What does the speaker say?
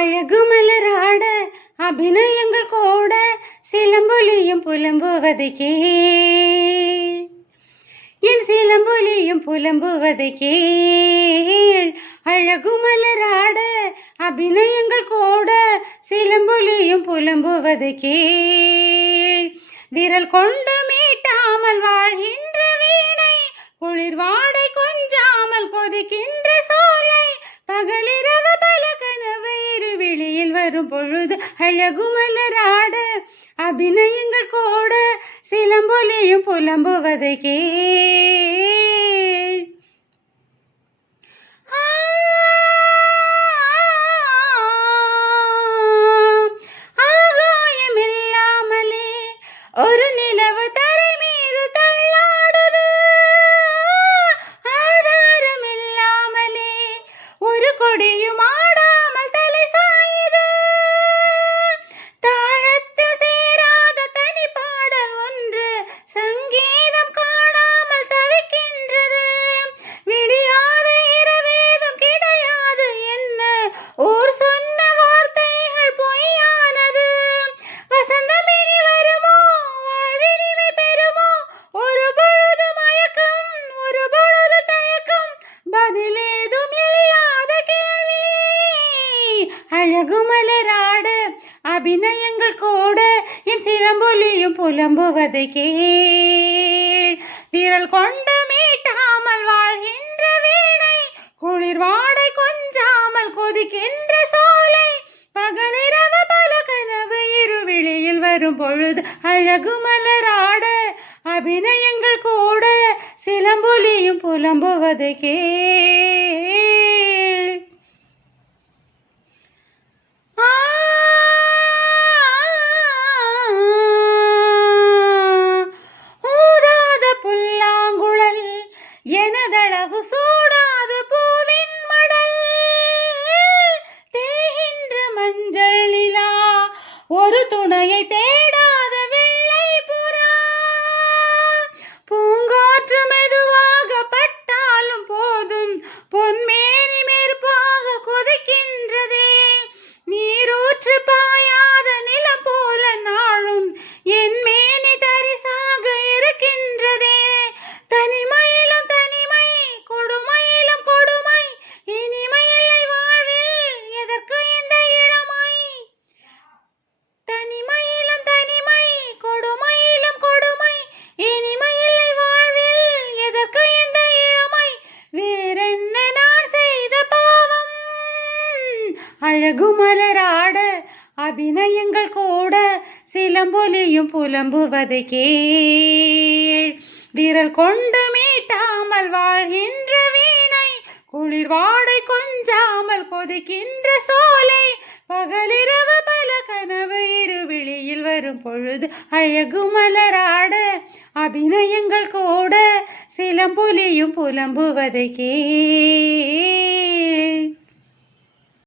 அழகு மலராட அபிநயங்கள் கூட சிலம்பொலியும் புலம்புவதை கேள். என் சிலம்பொலியும் புலம்புவதை கேள். அழகு மலராட அபிநயங்கள் கூட சிலம்பொலியும் புலம்புவதை கேள். விரல் கொண்டு மீட்டாமல் வாழ்கின்ற வீணை, குளிர் வாடை கொஞ்சாமல் கொதிக்கின்ற சோலை, பகலிரவு பல கனவு இரு வெளியில் வரும் பொழுது அழகு மலராட அபிநயங்கள் கூட சிலம்பொலியும் புலம்புவதை கேள். ஆகாயமில்லாமலே ஒரு நிலவு தரை மீது தள்ளாடுது. ஆதாரம் இல்லாமலே ஒரு கொடியும் ஆடாமல் தலை சாயுது. தாளத்தில் சேராத தனி பாடல் ஒன்று சங்கீதம் காணாமல் தவிக்கின்றது. விடியாத இரவேதம் கிடையாது என்ன ஊர் சொன்ன வார்த்தைகள் பொய்யானது. வசந்தம் இனி வருமோ, வாழ்வினிமை பெறுமோ, ஒரு பொழுது மயக்கம் ஒரு பொழுது தயக்கம், பதிலேதும் இல்லாத கேள்வி. அழகு மலராட அபிநயங்கள் கூட என் சிலம்பொலியும் புலம்புவதை கேள். விரல் கொண்டு மீட்டாமல் வாழ்கின்ற வீணை, குளிர் வாடை கொஞ்சாமல் கொதிக்கின்ற சோலை, பகலிரவு பல கனவு இரு வெளியில் வரும் பொழுது அழகு மலராட அபிநயங்கள் கூட சிலம்பொலியும் புலம்புவதை கேள். ஊதாத புல்லாங்குழல் எனதளவு சூடாத பூவின் மடல், தேகின்ற மஞ்சள் நிலா ஒரு துணையை தேடாத வெள்ளை புறா. பூங்காற்று மெதுவாக பட்டாலும் போதும் பொன்மேனி மேற்பாக கொதிக்கின்றதே. நீரூற்று பாயாத நிலம் போல நாளும் என் மேனி தரிசாக இருக்கின்றதே. தனிமையிலும் தனிமை, கொடுமையிலும் கொடுமை, இனிமையில்லை வாழ்வில் எதற்கு இந்த இளமை. தனிமையிலும் தனிமை, கொடுமையிலும் கொடுமை, இனிமையில்லை வாழ்வில் எதற்கு இந்த இளமை. வேறென்ன நான் செய்த பாவம். அழகு மலராட அபிநயங்கள் கூட சிலம்பொலியும் புலம்புவதை கேள். விரல் கொண்டு மீட்டாமல் வாழ்கின்ற வீணை, குளிர் வாடை கொஞ்சாமல் கொதிக்கின்ற சோலை, பகலிரவு பல கனவு இரு வெளியில் வரும் பொழுது அழகு மலராட அபிநயங்கள் கூட சிலம்பொலியும் புலம்புவதை கேள்.